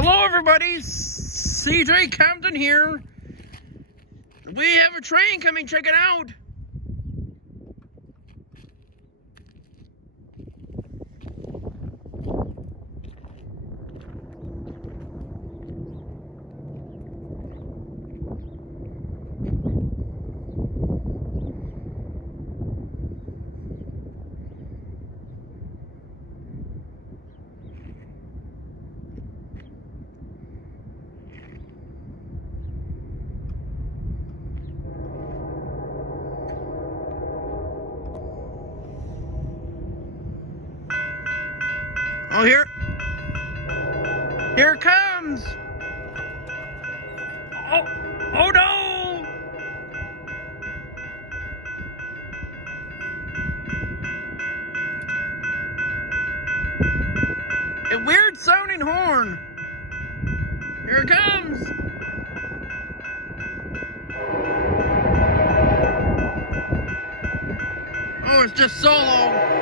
Hello everybody, CJ Compton here. We have a train coming, check it out. Oh, here it comes. Oh no. A weird sounding horn. Here it comes. Oh, it's just solo.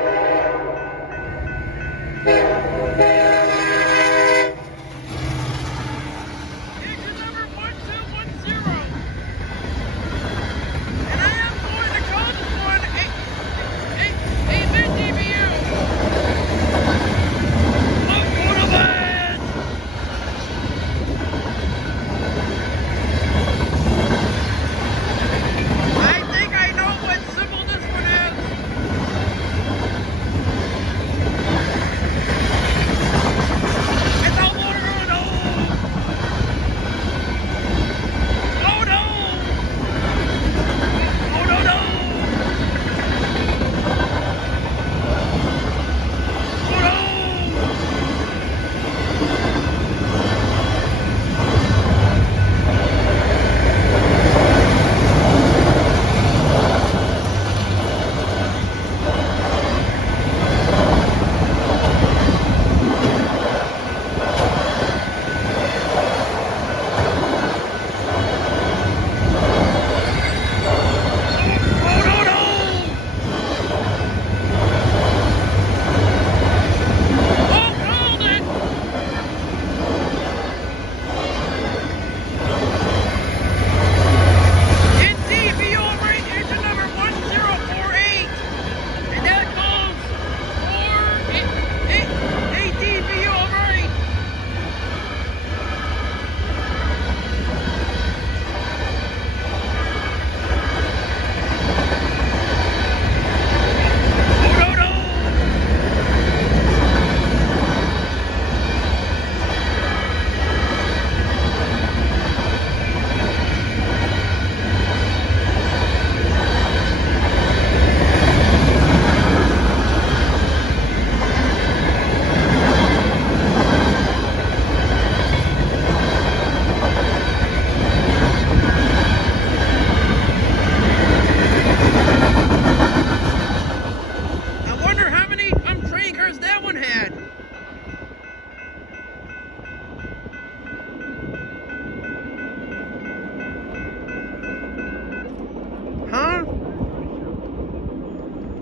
Huh?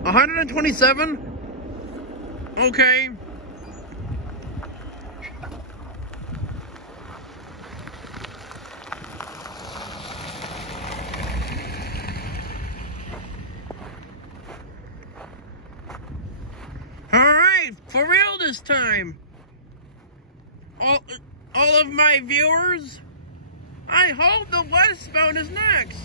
127? Okay. Alright, for real this time. All of my viewers, I hope the westbound is next.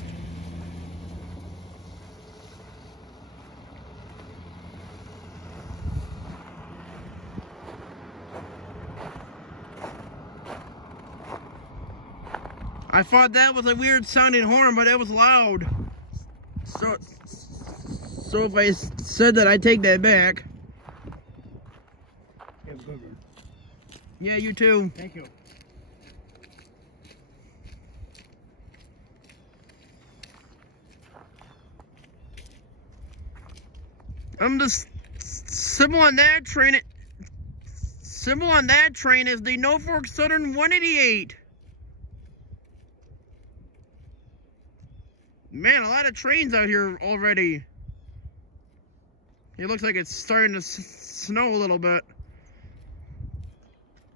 I thought that was a weird sounding horn, but it was loud. So if I said that, I take that back. You have a good one. Yeah, you too. Thank you. The symbol on that train. Symbol on that train is the Norfolk Southern 188. Man, a lot of trains out here already. It looks like it's starting to snow a little bit.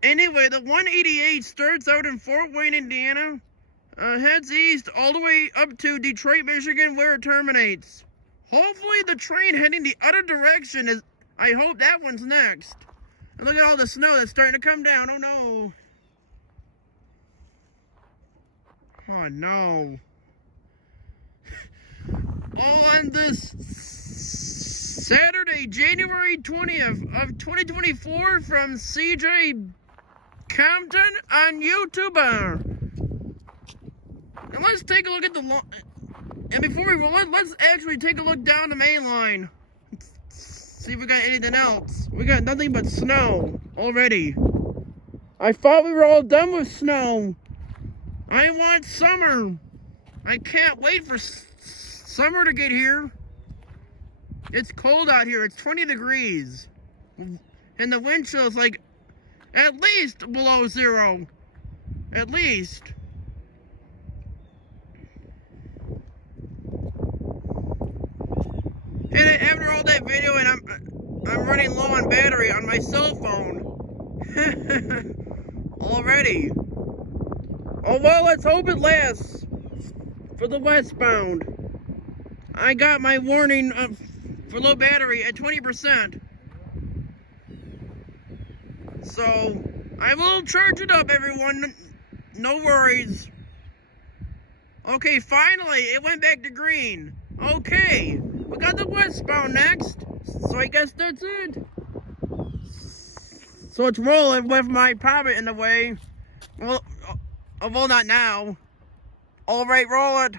Anyway, the 188 starts out in Fort Wayne, Indiana, heads east all the way up to Detroit, Michigan, where it terminates. Hopefully the train heading the other direction is, I hope that one's next. And look at all the snow that's starting to come down. Oh no. Oh no. All on this Saturday, January 20th of 2024 from CJ Compton on YouTube. And let's take a look at the and before we roll, let's actually take a look down the main line. See if we got anything else. We got nothing but snow already. I thought we were all done with snow. I want summer. I can't wait for summer to get here. It's cold out here. It's 20 degrees. And the wind chill is like at least below zero. At least. And after all that video, and I'm running low on battery on my cell phone. Already. Oh well, let's hope it lasts for the westbound. I got my warning for low battery at 20%. So, I will charge it up, everyone. No worries. Okay, finally, it went back to green. Okay, we got the westbound next. So I guess that's it. So it's rolling with my poppet in the way. Well, not now. All right, roll it.